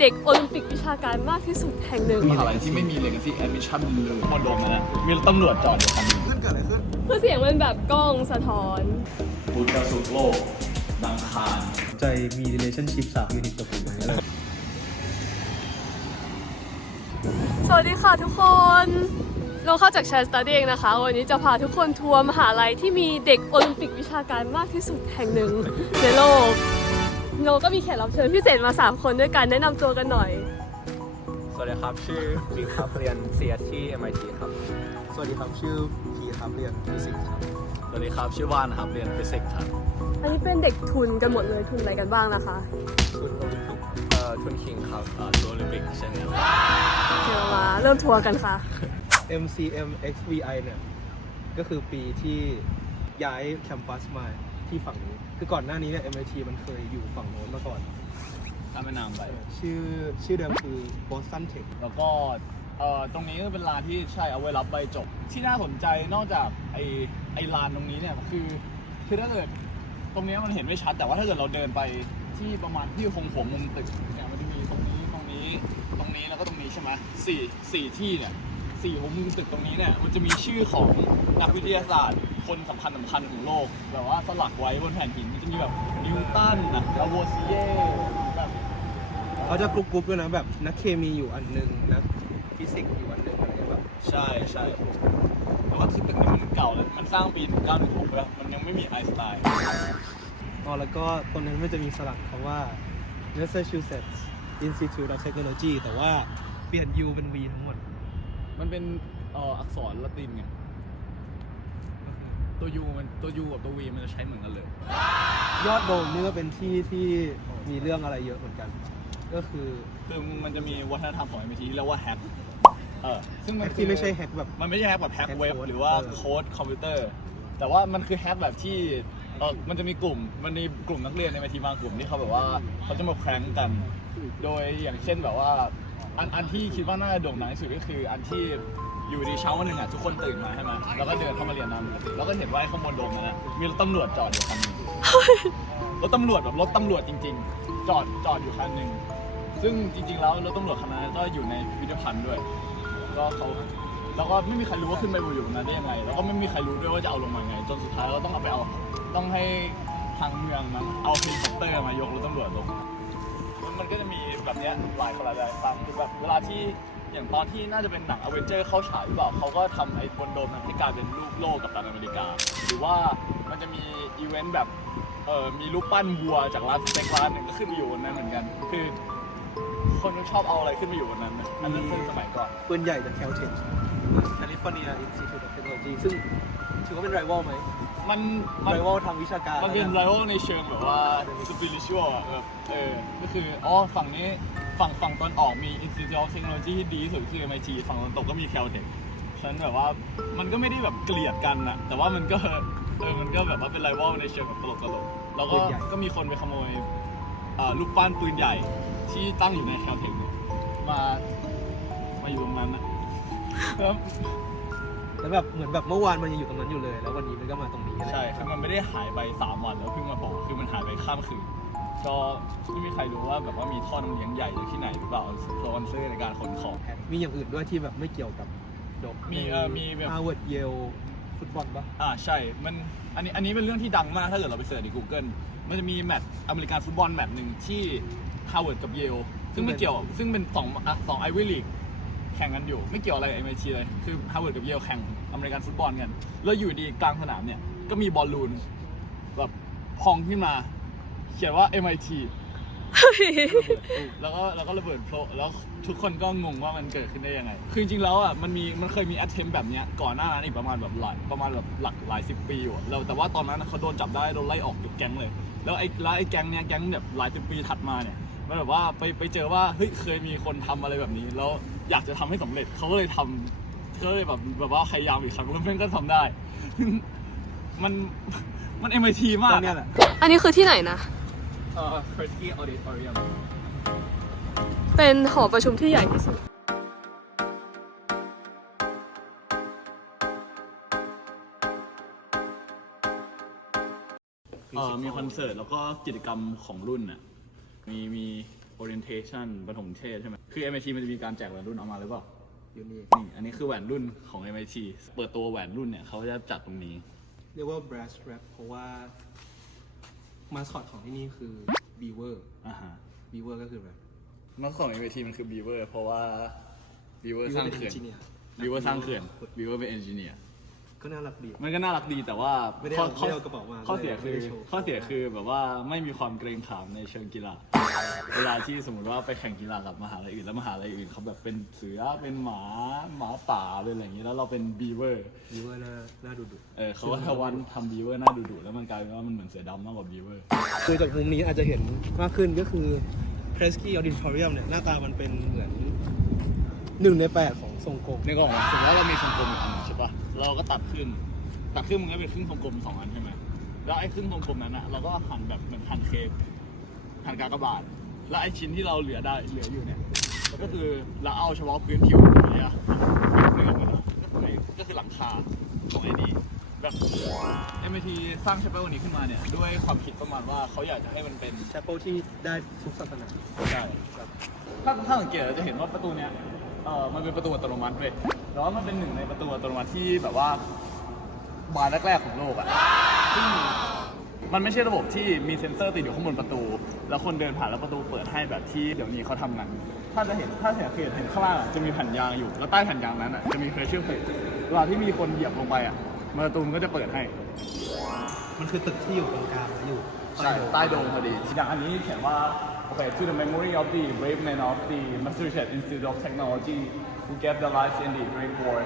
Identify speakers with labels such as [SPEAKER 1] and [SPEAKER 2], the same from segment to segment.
[SPEAKER 1] เด็กโอลิมปิกวิชาการมากที่สุดแห่งหนึ่ง
[SPEAKER 2] มหาลัยที่ไม่มี legacy admission เลยมอโดมนะมีตำรวจจอดอยู่คันหนึง
[SPEAKER 3] ขึ้นเกิดอะไรขึ้น
[SPEAKER 1] คือเสียงมันแบบกล้องสะท้อน
[SPEAKER 2] พุทธสุโลกดังคาร
[SPEAKER 3] ใจมี relationship สามยูนิตกับผมไหมอะไร
[SPEAKER 1] สวัสดีค่ะทุกคน เราเข้าจากแชร์สตาร์เองนะคะ วันนี้จะพาทุกคนทัวร์มหาลัยที่มีเด็กโอลิมปิกวิชาการมากที่สุดแห่งหนึ่งในโลก เราก็มีแขกรับเชิญพิเศษมา 3 คนด้วยกันแนะนำตัวกันหน่อย
[SPEAKER 4] สวัสดีครับ ชื่อบิ๊กครับเรียน CS ที่ MIT ครับ
[SPEAKER 3] สวัสดีครับชื่อพีครับเรียนฟิสิกส์ครับ
[SPEAKER 2] สวัสดีครับ ชื่อว่านนะครับ เรียนฟิสิกส์ครับ
[SPEAKER 1] อันนี้เป็นเด็กทุนกันหมดเลยทุนอะไรกันบ้างนะคะ
[SPEAKER 4] ทุนโอลิมปิกเอ่อทุนคิงครับ
[SPEAKER 2] อ่าตัวโอลิมปิกใช่ไหมครับ
[SPEAKER 1] เดี๋ยวมาเริ่มทัวร์กันค่ะ
[SPEAKER 3] MCM XVI เนี่ย ก็คือปีที่ย้ายแคมปัสมาที่ฝั่งนี้ คือก่อนหน้านี้เนี่ย MIT มันเคยอยู่ฝั่งโน้นมาก่อน
[SPEAKER 2] ถ้าไม่นานไป
[SPEAKER 3] ชื่อชื่อเดิมคือ Boston Tech
[SPEAKER 2] แล้วก็เอ่อตรงนี้ก็เป็นลานที่ใช่เอาไว้รับใบจบ ที่น่าสนใจนอกจากไอ้ไอ้ลานตรงนี้เนี่ยคือคือถ้าเกิดตรงเนี้ยมันเห็นไม่ชัด แต่ว่าถ้าเกิดเราเดินไปที่ประมาณที่คงหัวมุมตึกเนี่ยมันจะมีตรงนี้ตรงนี้ตรงนี้แล้วก็ตรงนี้ใช่ไหมสี่สี่ที่เนี่ยสี่หัวมุมตึกตรงนี้เนี่ยมันจะมีชื่อของนักวิทยาศาสตร์ คนสำคัญสำคัญของโลกแบบว่าสลักไว้บนแผ่นหินมันจะมีแบบนิวตันนะลาโวซิเย่แบบ
[SPEAKER 3] เขาจะกรุ๊ปๆด้วยนะแบบนักเคมีอยู่อันหนึงนักฟิสิกส์อยู่อันหนึงอะไรเงี้ยแบบ
[SPEAKER 2] ใช่ใช่แต่ว่าที่ตึกนี้มันเก่าแล้วมันสร้างปี1916แล้วมันยังไม่มีไอน์สไตน์
[SPEAKER 3] อ๋อแล้วก็ตรงนั้นมันจะมีสลักคำว่า Massachusetts Institute of Technology แต่ว่าเปลี่ยน U เป็น V ทั้งหมด
[SPEAKER 2] มันเป็นเอ่ออักษรละตินไง ตัว U มันตัว U กับตัว V มันจะใช้เหมือนกันเลย
[SPEAKER 3] ยอดโดมนี่ก็เป็นที่ที่มีเรื่องอะไรเยอะเหมือนกัน ก็คือ
[SPEAKER 2] คือมันจะมีวัฒนธรรมของ MIT ที่เรียกว่าแฮกเออซึ่งมัน
[SPEAKER 3] แฮกที่ไม่ใช่แฮกแบบ
[SPEAKER 2] มันไม่ใช่แฮกแบบแฮก
[SPEAKER 3] แฮก
[SPEAKER 2] เว็บ
[SPEAKER 3] โค้ด
[SPEAKER 2] หรือว่า
[SPEAKER 3] เออ
[SPEAKER 2] โค้ดคอมพิวเตอร์ แต่ว่ามันคือแฮกแบบที่เออมันจะมีกลุ่มมันมีกลุ่มนักเรียนใน MIT บางกลุ่มที่เขาแบบว่าเขาจะมาแพร้งกัน โดยอย่างเช่นแบบว่า อันอันที่คิดว่าน่าจะโด่งดังที่สุดก็คืออันที่ อยู่ดีเช้าวันหนึ่งอะทุกคนตื่นมาใช่ไหมแล้วก็เดินเข้ามาเรียนตามปกติแล้วก็เห็นว่าไอ้ข้างบนโดมนั้นอะมีรถตำรวจจอดอยู่คันหนึงรถตำรวจแบบรถตำรวจจริง ๆ จอดจอดอยู่คันหนึ่งซึ่งจริง ๆ แล้วรถตำรวจคันนั้นก็อยู่ในพิพิธภัณฑ์ด้วย ก็เขาแล้วก็ไม่มีใครรู้ว่าขึ้นไปอยู่ตรงนั้นได้ยังไง แล้วก็ไม่มีใครรู้ด้วยว่าจะเอาลงมาไง จนสุดท้ายเราต้องเอาไปเอา ต้องให้ทางเมืองมั้งเอาเฮลิคอปเตอร์มายกรถตำรวจลง มันมันก็จะมีแบบเนี้ยหลายคนหลายๆครั้งคือแบบเวลาที่ อย่างตอนที่น่าจะเป็นหนังอเวนเจอร์เข้าฉายหรือเปล่าเขาก็ทำไอ้บนโดมนั้นให้กลายเป็นรูปโลกกับตันอเมริกา หรือว่ามันจะมีอีเวนต์แบบเออมีรูปปั้นวัวจากร้านสเต็กร้านหนึ่งก็ขึ้นไปอยู่บนนั้นเหมือนกัน คือ คนชอบเอาอะไรขึ้นไปอยู่บนนั้นนะอันนั้นคือสมัยก่อน
[SPEAKER 3] ปืนใหญ่จาก Caltech California Institute of Technology ซึ่งถือว่าเป็น rival ไหม
[SPEAKER 2] มันมัน
[SPEAKER 3] rival ทางวิชาการ
[SPEAKER 2] มันเป็น
[SPEAKER 3] แล้ว
[SPEAKER 2] ไร
[SPEAKER 3] กั
[SPEAKER 2] วในเชิงแบบว่าสปิริชวลอะแบบเออก็คืออ๋อฝั่งนี้ ฝั่งฝั่งตอนออกมี Institute of Technology ที่ดีที่สุดคือ MIT ฝั่งตอนตกก็มี Caltech ฉะนันแบบว่ามันก็ไม่ได้แบบเกลียดกันอะแต่ว่ามันก็เออมันก็แบบว่าเป็นไรวในเชิงแบบตลกตลกๆแล้วก็ก็มีคนไปขโมยเอ่อลูกปั้นปืนใหญ่ที่ตั้งอยู่ใน Caltech เนี่ยมามาอยู่ตรงนั้นอะแล้ว
[SPEAKER 3] แล้วแบบเหมือนแบบเมื่อวานมันยังอยู่ตรงนั้นอยู่เลย แล้ววันนี้มันก็มาตรงนี้อะไร
[SPEAKER 2] ใช่คือมันไม่ได้หายไป 3 วันแล้วเพิ่งมาโผล่คือมันหายไปข้ามคืน ก็ไม่มีใครรู้ว่าแบบว่ามีท่อน้ำเลี้ยงใหญ่อยู่ที่ไหนหรือเปล่าสปอนเซอร์ในการขนของ
[SPEAKER 3] มีอย่างอื่นด้วยที่แบบไม่เกี่ยวกับดก
[SPEAKER 2] มีเออมีแบบ
[SPEAKER 3] ฮาร์วาร์ดเยลฟุตบอลปะ
[SPEAKER 2] อ่าใช่ มันอันนี้อันนี้เป็นเรื่องที่ดังมากถ้าเกิดเราไปเสิร์ชใน Google มันจะมีแมตช์อเมริกันฟุตบอลแมตช์หนึ่งที่ฮาร์วาร์ดกับเยลซึ่งไม่เกี่ยวซึ่งเป็นสองอะสองไอวิลีกแข่งกันอยู่ ไม่เกี่ยวอะไรกับ MIT เลยคือฮาร์วาร์ดกับเยลแข่งอเมริกันฟุตบอลกัน แล้วอยู่ดีกลางสนามเนี่ย ก็มีบอลลูนแบบพองขึ้นมา เขียนว่า MIT แล้วก็แล้วก็ระเบิดโผล่แล้วทุกคนก็งงว่ามันเกิดขึ้นได้ยังไง คือจริงๆแล้วอะมันมีมันเคยมี attempt แบบเนี้ยก่อนหน้านั้นอีกประมาณแบบหลายประมาณแบบหลักหลายสิบปีอยู่อะแล้วแต่ว่าตอนนั้นเขาโดนจับได้โดนไล่ออกจากแก๊งเลย แล้วไอ้แล้วไอ้แก๊งเนี้ยแก๊งแบบหลายสิบปีถัดมาเนี่ยมันแบบว่าไปไปเจอว่าเฮ้ยเคยมีคนทำอะไรแบบนี้ แล้วอยากจะทำให้สำเร็จเขาก็เลยทำเขาเลยแบบแบบว่าพยายามอีกครั้งแล้วเพื่อนก็ทำได้ มันมัน MIT มา
[SPEAKER 3] ต
[SPEAKER 2] ก
[SPEAKER 3] อนเนี้ยแหละ
[SPEAKER 1] อันนี้คือที่ไหนนะ
[SPEAKER 2] เอ่อ Kresge Auditorium
[SPEAKER 1] เป็นหอประชุมที่ใหญ่ที่สุด
[SPEAKER 2] เอ่อมีคอนเสิร์ตแล้วก็กิจกรรมของรุ่นน่ะ มีมี orientation ปฐมเทศใช่ไหม คือ MIT มันจะมีการแจกแหวนรุ่นออกมาหรือเปล่า
[SPEAKER 3] อยู่นี่
[SPEAKER 2] นี่อันนี้คือแหวนรุ่นของ MIT เปิดตัวแหวนรุ่นเนี่ยเขาจะจัดตรงนี้
[SPEAKER 3] เรียกว่า brass strap เพราะว่า มาสคอตของที่นี่คือ beaver
[SPEAKER 2] อ่าฮะ
[SPEAKER 3] beaver ก็คือแบบ
[SPEAKER 2] มัสของ MIT มันคือ Beaver เพราะว่า Beaver สร้างเขื่อน
[SPEAKER 3] ป็ engineer
[SPEAKER 2] Beaver สร้างเขื่อน Beaver เป็น engineer
[SPEAKER 3] ก็น่ารักดี
[SPEAKER 2] มันก็น่ารักดีแต่ว่า
[SPEAKER 3] ไม่ได้
[SPEAKER 2] ข้อ
[SPEAKER 3] เอาไม่ได้เอากระเป๋ามา
[SPEAKER 2] ข้อเสีย
[SPEAKER 3] ไม่
[SPEAKER 2] คือ
[SPEAKER 3] ได้โชว์
[SPEAKER 2] ข้อเสียคือแบบว่าไม่มีความเกรงขามในเชิงกีฬา เวลาที่สมมติว่าไปแข่งกีฬากับมหาลัยอื่นแล้วมหาลัยอื่นเขาแบบเป็นเสือเป็นหมาหมาป่าเป็นอะไรอย่างนี้แล้วเราเป็นบีเวอร์
[SPEAKER 3] beaver น่าน่าดูดุ
[SPEAKER 2] เออเขาก็ทวันทำบีเวอร์หน้าดุๆแล้วมันกลายเป็นว่ามันเหมือนเสือดำมากกว่าบีเวอร์
[SPEAKER 3] คือจากมุมนี้อาจจะเห็นมากขึ้นก็คือ Kresge Auditorium เนี่ยหน้าตามันเป็นเหมือนหนึ่งในแปดของทรงกลม
[SPEAKER 2] ในกล่องสมมติว่าเรามีทรงกลมอีกอันหนึ่งใช่ปะ เราก็ตัดขึ้น ตัดขึ้นมันก็เป็นครึ่งทรงกลมสองอันใช่ไหมแล้วไอ้ครึ่งทรงกลมนั้นอะเราก็หั่นแบบเหมือนหั่นเค้กหั่นกากบาท แล้วไอ้ชิ้นที่เราเหลือได้เหลืออยู่เนี่ยก็คือเราเอาเฉพาะพื้นผิวเนี่ยเปลือกมันอะก็คือก็คือหลังคาของไอ้นี่แบบ MIT สร้างแชปเปิลนี้ขึ้นมาเนี่ย ด้วยความคิดประมาณว่าเขาอยากจะให้มันเป็น
[SPEAKER 3] ช a เปิลที่ได้ทุกศาสนา
[SPEAKER 2] ใช่ครับถ้าถ้าสังเกตเราจะเห็นว่าประตูเนี้ย เออมันเป็นประตูอัตโนมัติเว้ยแล้วมันเป็นหนึ่งในประตูอัตโนมัติที่แบบว่าบานแรกๆของโลกอะซึ่งมันไม่ใช่ระบบที่มีเซ็นเซอร์ติดอยู่ข้างบนประตู แล้วคนเดินผ่านแล้วประตูเปิดให้แบบที่เดี๋ยวนี้เขาทำกันถ้าจะเห็นถ้าสังเกตเห็นข้างล่างอะจะมีแผ่นยางอยู่ แล้วใต้แผ่นยางนั้นอะจะมี pressure plate เวลาที่มีคนเหยียบลงไปอะประตูมันก็จะเปิดให้
[SPEAKER 3] มันคือตึกที่อยู่ตรงกลางและอยู่
[SPEAKER 2] ใช่ใต้โดมพอดีทีอย่างอันนี้เขียนว่า โอเค to the memory of the brave men of the Massachusetts Institute of Technology who gave their lives in the Great War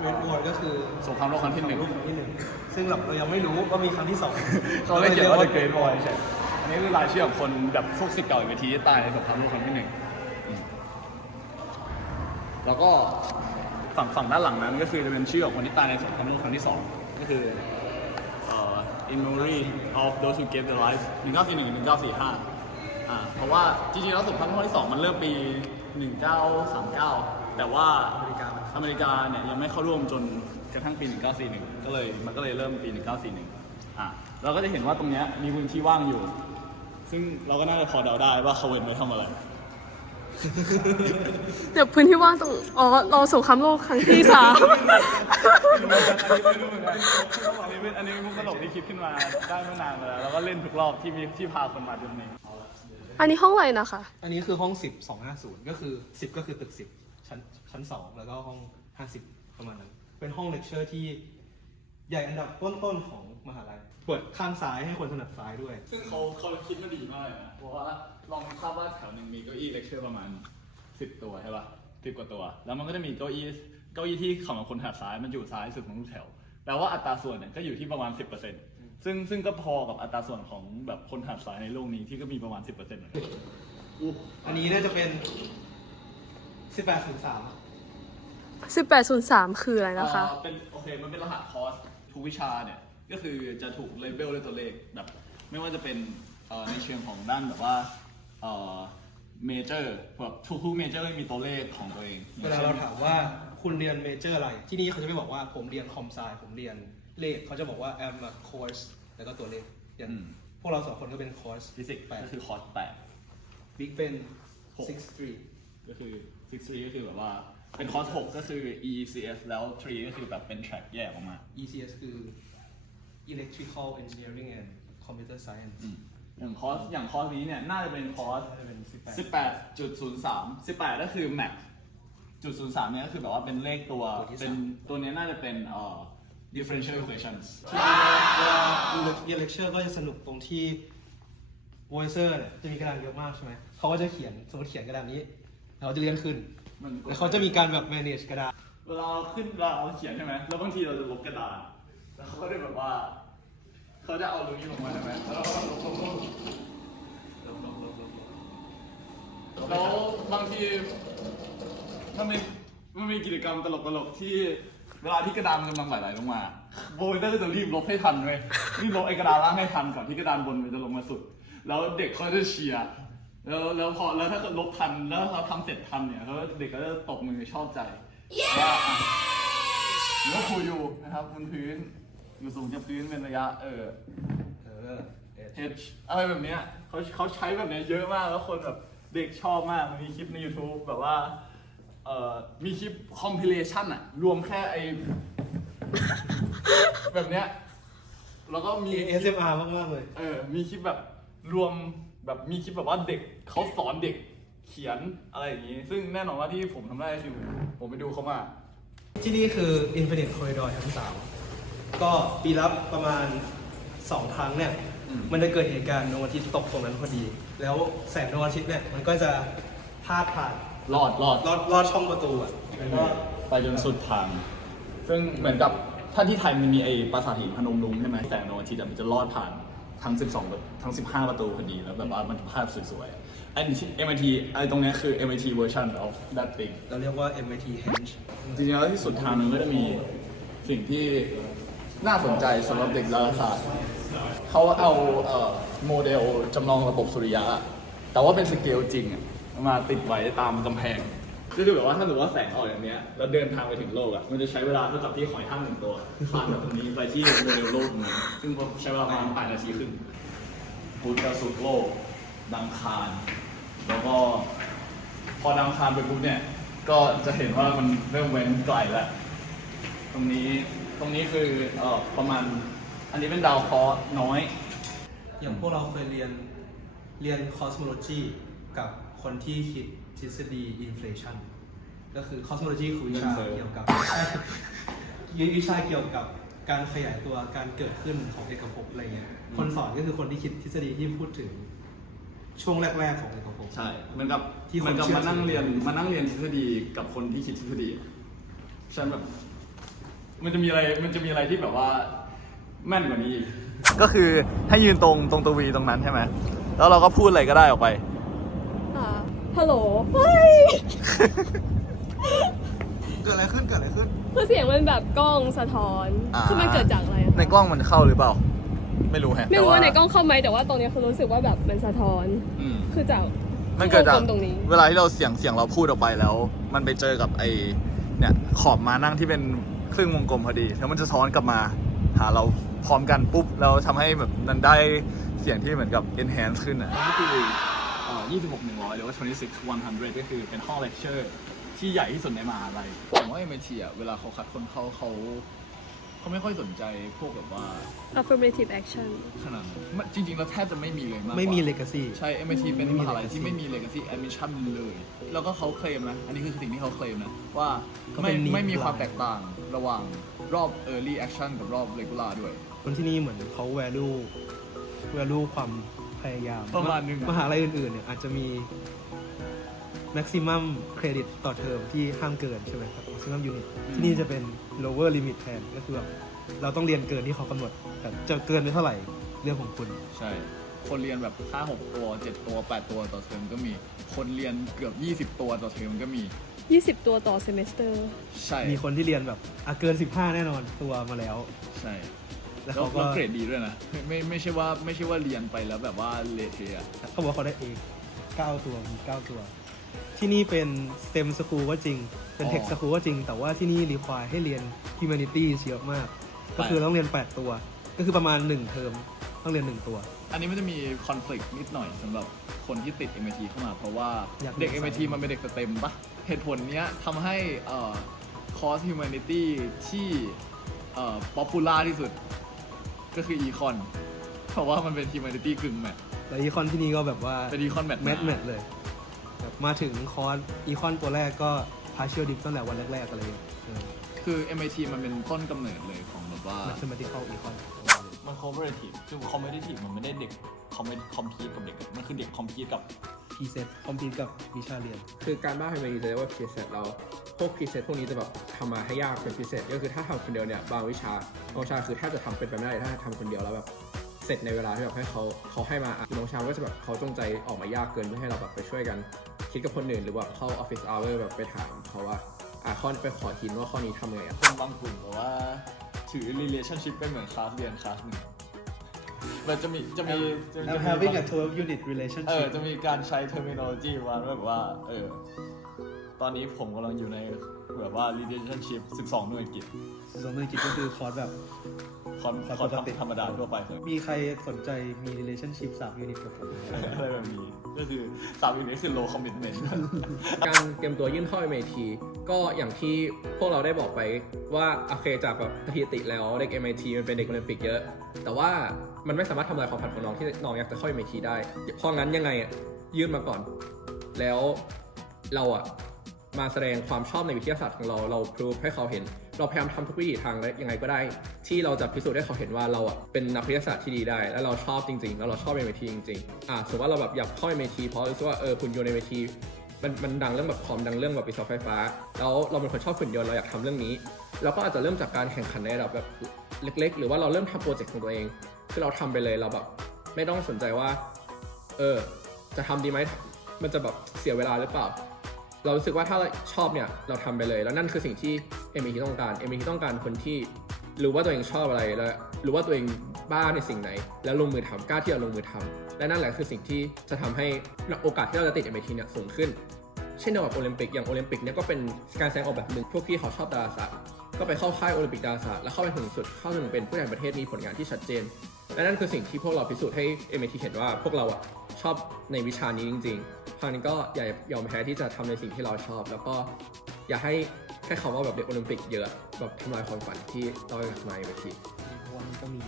[SPEAKER 3] เรดวอร์ก็คือ
[SPEAKER 2] สงครามโลกครั้งที่หนึ่ง
[SPEAKER 3] สครามโลกครั้งที่หนึ่งซึ่งเราเรายังไม่รู้ว่ามีครั้งที่สอง
[SPEAKER 2] เขาเลยเขียนว่า the Great War ใช่อันนี้คือรายชื่อของคนแบบพวกสิทธิ์เก่าอีกทีที่ตายในสงครามโลกครั้งที่หนึ่งอืมแล้วก็ฝั่งฝั่งด้านหลังนั้นก็คือจะเป็นชื่อของคนที่ตายในสงครามโลกครั้งที่สองก็คือเอ่อ in memory of those who gave their lives 1941 1945 อ่าเพราะว่าจริงๆแล้วสงครามโลกที่สองมันเริ่มปี 1939 แต่ว่า
[SPEAKER 3] อเมริกา
[SPEAKER 2] อเมริกาเนี่ยยังไม่เข้าร่วมจนกระทั่งปี 1941 ก็เลยมันก็เลยเริ่มปี 1941 อ่าเราก็จะเห็นว่าตรงเนี้ยมีพื้นที่ว่างอยู่ ซึ่งเราก็น่าจะพอเดาได้ว่าเขาเว้นไว้ทำอะไร
[SPEAKER 1] เดี๋ยวพื้นที่ว่างตรงอ๋อรอสงครามโลกครั้งที่สาม
[SPEAKER 2] อันนี้ไม่รู้เหมือนกันอันนี้เป็นอันนี้เป็นมุกตลกที่คิดขึ้นมาได้ไม่นานมาแล้วแล้วก็เล่นทุกรอบที่มีที่พาคนมาตรงนี้
[SPEAKER 1] อันนี้ห้องอะไรนะคะ
[SPEAKER 3] อันนี้คือห้อง 10 250 ก็คือ 10 ก็คือตึก 10 ชั้นชั้น 2 แล้วก็ห้อง 50 ประมาณนั้น เป็นห้องเลคเชอร์ที่ใหญ่อันดับต้นๆของมหาลัย เปิดข้างซ้ายให้คนถนัดซ้ายด้วย
[SPEAKER 2] ซึ่งเขาเขาคิดมาดีมากเลยนะ เพราะว่าลองคาดว่าแถวหนึ่งมีเก้าอี้เลคเชอร์ประมาณสิบตัวใช่ป่ะสิบกว่าตัว แล้วมันก็จะมีเก้าอี้เก้าอี้ที่สำหรับคนถนัดซ้ายมันอยู่ซ้ายสุดของทุกแถวแปลว่าอัตราส่วนเนี่ยก็อยู่ที่ประมาณ 10% ซึ่งซึ่งก็พอกับอัตราส่วนของแบบคนถนัดซ้ายในโลกนี้ที่ก็มีประมาณ 10%เหมือนกัน
[SPEAKER 3] อันนี้น่าจะเป็น 1803
[SPEAKER 1] 1803 คืออะไรนะคะ
[SPEAKER 2] เอ่อเป็นโอเค มันเป็นรหัสคอร์สทุกวิชาเนี่ย ก็คือจะถูกเลเบลด้วยตัวเลขแบบ ไม่ว่าจะเป็นเอ่อในเชิงของด้านแบบว่าเอ่อเมเจอร์แบบทุกๆเมเจอร์มีตัวเลขของตัวเอง
[SPEAKER 3] เวลาเราถามว่าคุณเรียนเมเจอร์อะไร ที่นี่เขาจะไม่บอกว่าผมเรียนคอมไซผมเรียน เลขเขาจะบอกว่า I'm a course แล้วก็ตัวเลขอย่างพวกเราสองคนก็เป็นคอร์ส
[SPEAKER 2] ฟิสิกส์
[SPEAKER 3] แปด
[SPEAKER 2] ก็คือคอร์สแปด
[SPEAKER 3] บิ๊กเป็น
[SPEAKER 2] หก
[SPEAKER 3] six three
[SPEAKER 2] ก็คือ six three ก็คือแบบว่า เป็นคอร์สหกก็คือ ECS แล้ว three ก็คือแบบเป็น track แยกออกมา
[SPEAKER 3] ECS คือ electrical engineering and computer science
[SPEAKER 2] อืมอย่างคอร์สอย่างคอร์สนี้เนี่ยน่าจะเป็นคอร์ส
[SPEAKER 3] น่าจะเป็น18
[SPEAKER 2] สิบแปดจุดศูนย์สามสิบแปดก็คือ max จุดศูนย์สามเนี่ยก็คือแบบว่าเป็นเลขตัว
[SPEAKER 3] ตัวที่สาม
[SPEAKER 2] เป็นตัวเนี้ยน่าจะเป็นเอ่อ differential equations
[SPEAKER 3] ที่เวลาเรียนเลคเชอร์ก็จะสนุกตรงที่ voicer เนี่ยจะมีกระดานเยอะมากใช่ไหมเขาก็จะเขียนสมมติเขียนกระดานนี้แล้วเขาจะเรียนขึ้น
[SPEAKER 2] มัน
[SPEAKER 3] แล้วเขาจะมีการแบบ manage กระดาน
[SPEAKER 2] เวลาเราขึ้นเวลาเราเขียนใช่ไหมแล้วบางทีเราจะลบกระดาษแล้วเขาก็จะแบบว่าเขาจะเอาตรงนี้ลงมาใช่ไหมแล้วเราก็ลบลบลบลบลบลบลบแล้วบางทีมันมีมันมีกิจกรรมตลกตลกๆที่ เวลาที่กระดานมันกำลังไหลๆลงมาโบยเตอร์จะรีบลบให้ทันเลยรีบลบไอ้กระดานล่างให้ทันก่อนที่กระดานบนมันจะลงมาสุด แล้วเด็กเขาจะเชียร์แล้วแล้วพอแล้วถ้าเกิดลบทันแล้วเราทำเสร็จทันเนี่ยเขาเด็กก็จะตบมือชอบใจว่าอะแล้วครูอยู่นะครับบนพื้นอยู่สูงจากพื้นเป็นระยะเออ
[SPEAKER 3] เออ
[SPEAKER 2] H อะไรแบบเนี้ยเขาเขาใช้แบบเนี้ยเยอะมากแล้วคนแบบเด็กชอบมากมันมีคลิปใน YouTube แบบว่า เอ่อมีคลิป compilation อะรวมแค่ไอ แบบเนี้ยแล้วก็มี
[SPEAKER 3] ASMR มากๆเลย
[SPEAKER 2] เออ มีคลิปแบบรวมแบบมีคลิปแบบว่าเด็กเขาสอนเด็กเขียนอะไรอย่างนี้ ซึ่งแน่นอนว่าที่ผมทำได้คือ ผมไปดูเขามา
[SPEAKER 3] ที่นี่คือ Infinite Corridor ชั้น3ก็ปีละประมาณ 2 ครั้งเนี่ย
[SPEAKER 2] อืม
[SPEAKER 3] มันจะเกิดเหตุการณ์ดวงอาทิตย์ตกตรงนั้นพอดี แล้วแสงดวงอาทิตย์เนี่ย มันก็จะพาดผ่าน
[SPEAKER 2] รอดรอด
[SPEAKER 3] ลอดลอดช่องประตูอะแล้วก็
[SPEAKER 2] ไปจนสุดทาง ซึ่งเหมือนกับถ้าที่ไทยมันมีไอ้ปราสาทหินพนมรุ้งใช่ไหมแสงดวงอาทิตย์อะมันจะลอดผ่านทั้ง 12แบบทั้ง 15 ประตูพอดี แล้วแบบว่ามันภาพสวยๆอันที่ MIT ไอ้ตรงเนี้ยคือ MIT version of that thing
[SPEAKER 3] เราเรียกว่า MIT Henge
[SPEAKER 2] จริงๆแล้วที่สุดทางนึงก็จะมีสิ่งที่น่าสนใจสำหรับเด็กดาราศาสตร์เขาเอาเอ่อโมเดลจำลองระบบสุริยะอะแต่ว่าเป็นสเกลจริงอะ มาติดไว้ตามกำแพงก็คือแบบว่าถ้าสมมติว่าแสงออกอย่างเนี้ยแล้วเดินทางไปถึงโลกอะมันจะใช้เวลาเท่ากับที่หอยทากหนึ่งตัวผ่านจากตรงนี้ไปที่โมเดลโลกตรงนั้นซึ่งใช้เวลาประมาณแปดนาทีครึ่งพุทธสุดโลก ดังคาร แล้วก็พอดำคานไปปุ๊บเนี่ย ก็จะเห็นว่ามันเริ่มเว้นไกลแล้วตรงนี้ตรงนี้คือเอ่อประมาณ อันนี้เป็นดาวเคราะห์น้อย
[SPEAKER 3] อย่างพวกเราเคยเรียนเรียน cosmology กับ คนที่คิดทฤษฎี inflation ก็คือ cosmology คือวิชา
[SPEAKER 2] เงินเฟ้อ
[SPEAKER 3] เกี่ยวกับวิชาเกี่ยวกับการขยายตัวการเกิดขึ้นของเอกภพอะไรเงี้ยคนสอนก็คือคนที่คิดทฤษฎีที่พูดถึงช่วงแรกๆของเอกภพ
[SPEAKER 2] ใช่เหมือนกับ
[SPEAKER 3] ที่คน
[SPEAKER 2] เหมือนกับ
[SPEAKER 3] เชื่อ
[SPEAKER 2] มานั่ง
[SPEAKER 3] ถือ
[SPEAKER 2] เรียนมานั่งเรียนทฤษฎีกับคนที่คิดทฤษฎีฉันแบบ มันจะมีอะไรมันจะมีอะไรที่แบบว่าแม่นกว่านี้อีกก็คือให้ยืนตรงตรงตัววีตรงนั้นใช่ไหมแล้วเราก็พูดอะไรก็ได้ออกไป
[SPEAKER 1] อ่า ฮัลโหลเฮ้ย
[SPEAKER 2] เกิดอะไรขึ้นเกิดอะไรขึ้น
[SPEAKER 1] คือเสียงมันแบบกล้องสะท้อน
[SPEAKER 2] อ่า
[SPEAKER 1] คือมันเกิดจากอะไรอะ
[SPEAKER 2] ในกล้องมันเข้าหรือเปล่า ไม่รู้แฮะ
[SPEAKER 1] ไม่รู้
[SPEAKER 2] แต่
[SPEAKER 1] ว่าในกล้องเข้าไหมแต่ว่าตรงเนี้ยคือรู้สึกว่าแบบมันสะท้อน
[SPEAKER 2] อืม
[SPEAKER 1] คือจาก
[SPEAKER 2] มันเกิดจาก
[SPEAKER 1] วงลตรงนี้
[SPEAKER 2] เวลาที่เราเสียงเสียงเราพูดออกไปแล้ว มันไปเจอกับไอเนี่ยขอบมานั่งที่เป็นครึ่งวงกลมพอดี แล้วมันจะซ้อนกลับมาหาเราพร้อมกันปุ๊บเราทำให้แบบมันได้เสียงที่เหมือนกับ enhance ขึ้นอะนี่คือเอ่อ 26 100 หรือว่า 26 100 ก็คือเป็นห้องเลคเชอร์ที่ใหญ่ที่สุดในมหาลัยผมว่า MIT อะเวลาเขาคัดคนเข้าเขาเขาไม่ค่อยสนใจพวกแบบว่า
[SPEAKER 1] affirmative action
[SPEAKER 2] ขนาดนั้นมันจริง ๆ แล้วแทบจะไม่มีเลยมากกว่า
[SPEAKER 3] ไม่มี legacy
[SPEAKER 2] ใช่ MIT เป็น
[SPEAKER 3] ไม่มี
[SPEAKER 2] มหาลัย
[SPEAKER 3] legacy
[SPEAKER 2] ที่ไม่มี legacy admission เลย แล้วก็เขาเคลมนะ อันนี้คือสิ่งที่เขาเคลมนะ ว่า
[SPEAKER 3] เขา
[SPEAKER 2] ไม่
[SPEAKER 3] เป็น need
[SPEAKER 2] ไม่มีความ
[SPEAKER 3] blind
[SPEAKER 2] แตกต่างระหว่างรอบ early action กับรอบ regular ด้วย
[SPEAKER 3] คนที่นี่เหมือนเขา value value ความ พยายาม
[SPEAKER 2] ประมาณนึงอะ
[SPEAKER 3] มหาลัยอื่นๆเนี่ยอาจจะมี maximum credit ต่อเทอมที่ห้ามเกินใช่ไหมครับ maximum unit ที่นี่จะเป็น lower limit แทนก็คือแบบเราต้องเรียนเกินที่เขากำหนดแต่จะเกินไปเท่าไหร่เรื่องของคุณ
[SPEAKER 2] ใช่ คนเรียนแบบ5 6ตัว 7 ตัว 8 ตัวต่อเทอมก็มี คนเรียนเกือบ 20 ตัวต่อเทอมก็มี
[SPEAKER 1] 20 ตัวต่อ semester
[SPEAKER 2] ใช่
[SPEAKER 3] มีคนที่เรียนแบบอะเกิน 15 แน่นอนตัวมาแล้ว
[SPEAKER 2] ใช่
[SPEAKER 3] แล้ว
[SPEAKER 2] แล้ว
[SPEAKER 3] เขาก็
[SPEAKER 2] แล้วเกรดดีด้วยนะไม่ไม่ไม่ใช่ว่าไม่ใช่ว่าเรียนไปแล้วแบบว่าเละเทะอะ
[SPEAKER 3] เขาบอกเขาได้เอง9ตัวมี9ตัว ที่นี่เป็น STEM school ก็จริง เป็น Tech school ก็จริง แต่ว่าที่นี่รีควายให้เรียน humanities เยอะมาก ก็คือต้องเรียน 8 ตัว ก็คือประมาณ 1 เทอมต้องเรียน 1 ตัว
[SPEAKER 2] อันนี้มันจะมีคอน FLICT นิดหน่อยสำหรับคนที่ติด MIT เข้ามา เพราะว่า
[SPEAKER 3] อยาก
[SPEAKER 2] เด็ก
[SPEAKER 3] เรียน
[SPEAKER 2] MIT มันเป็นเด็กสเต็มปะเหตุผลเนี้ยทำให้เอ่อคอร์ส Humanity ที่เอ่อ popular ที่สุด ก็คือ Econ เพราะว่ามันเป็น Humanity กึ่งแมท
[SPEAKER 3] แล้วอีคอนที่นี่ก็แบบว่า
[SPEAKER 2] เป็น Econ แมท
[SPEAKER 3] แมทแมทเลยแบบมาถึงคอร์สอีคอนตัวแรกก็ partial dip ตั้งแต่วันแรกๆอะไรอย่างเงี้ยเออ
[SPEAKER 2] คือ MIT มันเป็นต้นกำเนิดเลยของแบบว่า
[SPEAKER 3] mathematical econ
[SPEAKER 2] มัน cooperative คือ competitive มันไม่ได้เด็ก compete กับเด็ก มันคือเด็ก compete กับ
[SPEAKER 3] preset คอมพิวกับวิชาเรียน
[SPEAKER 4] คือการบ้านเป็นจะเรียกว่าพรีเซตเราพวกพรีเซตพวกนี้จะแบบทำมาให้ยากเป็นพิเศษก็คือถ้าทำคนเดียวเนี่ยบางวิชาบางวิชาคือแทบจะทำเป็นไปไม่ได้เลยถ้าทำคนเดียวแล้วแบบเสร็จในเวลาที่แบบให้เขาเขาให้มาอะบางวิชาก็จะแบบเขาจงใจออกมายากเกินเพื่อให้เราแบบไปช่วยกันคิดกับคนอื่นหรือว่าเข้าออฟฟิศอเวอร์แบบไปถามเขาว่าอะข้อไปขอทีมว่าข้อนี้ทำยังไงอะ
[SPEAKER 2] คนบางกลุ่มแบบว่าถือ relationship เป็นเหมือนคลาสเรียนคลาสหนึ่ง เราจะมีจะมีจะมี
[SPEAKER 3] I'm having a 12 unit
[SPEAKER 2] เอ
[SPEAKER 3] relationship
[SPEAKER 2] อจะมีการใช้ terminology ว่าแบบว่า เออ ตอนนี้ผมกำลังอยู่ในแบบว่า relationship 12 หน่วยกิจ
[SPEAKER 3] สองหน่วยกิจก็คือคอร์สแบบ
[SPEAKER 2] คอนคอนธรรมดาทั่วไปครับ
[SPEAKER 3] มีใครสนใจมี relationship สามยูนิตกับผมไหม
[SPEAKER 2] อะไรแบบนี้ก็คือสามอย่างนี้คือ low commitment
[SPEAKER 4] การเตรียมตัวยื่นเข้า MIT ก็อย่างที่พวกเราได้บอกไปว่า โอเคจากแบบสถิติแล้วเด็ก MIT มันเป็นเด็กโอลิมปิกเยอะ แต่ว่า มันไม่สามารถทำลายความฝันของน้องที่น้องอยากจะเข้า MIT ได้ เพราะงั้นยังไงอะยื่นมาก่อน แล้วเราอะมาแสดงความชอบในวิทยาศาสตร์ของเรา เราพรูฟให้เขาเห็น เราพยายามทำทุกวิถีทางและยังไงก็ได้ ที่เราจะพิสูจน์ให้เขาเห็นว่าเราอะเป็นนักวิทยาศาสตร์ที่ดีได้ และเราชอบจริง ๆ แล้วเราชอบ MIT จริงๆอะสมมติว่าเราแบบอยากเข้า MIT เพราะรู้สึกว่าเออคุณโยน MIT มันมันดังเรื่องแบบคอมดังเรื่องแบบวิศวไฟฟ้า แล้วเราเป็นคนชอบหุ่นยนต์เราอยากทำเรื่องนี้ เราก็อาจจะเริ่มจากการแข่งขันในระดับแบบ เล็ก ๆ หรือว่าเราเริ่มทำโปรเจกต์ของตัวเอง คือเราทำไปเลยเราแบบไม่ต้องสนใจว่า เออ จะทำดีไหมมันจะแบบเสียเวลาหรือเปล่า เรารู้สึกว่าถ้าเราชอบเนี่ยเราทำไปเลย แล้วนั่นคือสิ่งที่ MIT ต้องการ MIT ต้องการคนที่รู้ว่าตัวเองชอบอะไรแล้วรู้ว่าตัวเองบ้าในสิ่งไหน แล้วลงมือทำกล้าที่จะลงมือทำและนั่นแหละคือสิ่งที่จะทำให้โอกาสที่เราจะติด MIT เนี่ยสูงขึ้น เช่นเดียวกับโอลิมปิกอย่างโอลิมปิกเนี่ยก็เป็นการแสดงออกแบบหนึ่งพวกพี่เขาชอบดาราศาสตร์ก็ไปเข้าค่ายโอลิมปิกดาราศาสตร์แล้วเข้าไปถึงสุดเข้าถึงเป็นผู้แทนประเทศมีผลงานที่ชัดเจน และนั่นคือสิ่งที่พวกเราพิสูจน์ให้ MIT เห็นว่าพวกเราอะชอบในวิชานี้จริงๆทานก็อย่ายอมแพ้ที่จะทำในสิ่งที่เราชอบ แล้วก็อย่าให้แค่คำว่าแบบเด็กโอลิมปิกเยอะแบบทำลายความฝันที่เราอยากมา MIT
[SPEAKER 3] เพราะมันก็มี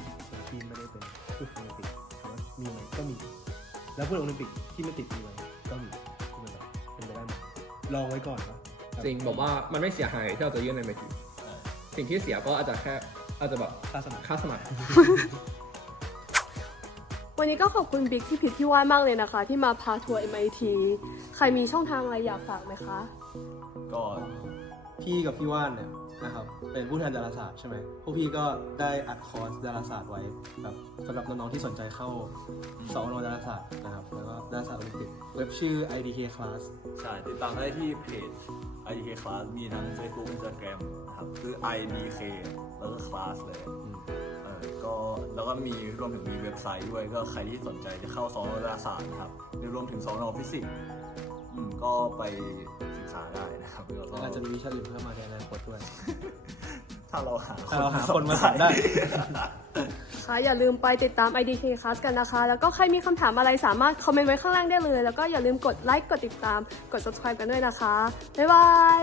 [SPEAKER 3] ที่ไม่ได้เป็นผู้โอลิมปิกมีไหมก็มี แล้วผู้โอลิมปิกที่ไม่ติดมีไหม ลองไว้ก่อนครับ
[SPEAKER 4] จริงบอกว่ามันไม่เสียหายที่เราจะยื่นใน MIT สิ่งที่เสียก็อาจจะแค่อาจจะแบบ
[SPEAKER 3] ค่าสมัคร
[SPEAKER 4] ค่าสมัคร
[SPEAKER 1] วันนี้ก็ขอบคุณบิ๊กที่ผิดพี่ว่านมากเลยนะคะ ที่มาพาทัวร์ MIT ใครมีช่องทางอะไรอยากฝากไหมคะ
[SPEAKER 2] ก็
[SPEAKER 3] พี่กับพี่ว่านเนี่ย นะครับ เป็นผู้แทนดาราศาสตร์ใช่ไหมพวกพี่ก็ได้อัดคอร์สดาราศาสตร์ไว้แบบสำหรับน้องๆที่สนใจเข้าสอนอดาราศาสตร์นะครับ แล้วก็ดาราศาสตร์โอลิมปิกเว็บชื่อ IDK Class
[SPEAKER 2] ใช่ ติดตามได้ที่เพจ IDK Class มีทั้ง Facebook Instagram นะครับคือ IDK แล้วก็ Class เลยเออก็แล้วก็มีรวมถึงมีเว็บไซต์ด้วยก็ใครที่สนใจจะเข้าสอนอดาราศาสตร์นะครับหรือรวมถึงสอนอฟิสิกส์อืม ก็ไปศึกษาได้นะครับแล้วก็
[SPEAKER 3] อาจจะมีวิชาอื่นเพิ่มมาในอนาคตด้วย
[SPEAKER 2] ถ้าเราหา
[SPEAKER 3] ถ้าเราหาคนมาสอนได้
[SPEAKER 1] ค่ะอย่าลืมไปติดตาม IDK Class กันนะคะ แล้วก็ใครมีคำถามอะไรสามารถคอมเมนต์ไว้ข้างล่างได้เลย แล้วก็อย่าลืมกดไลค์ กดติดตาม กด subscribe กันด้วยนะคะ บ๊ายบาย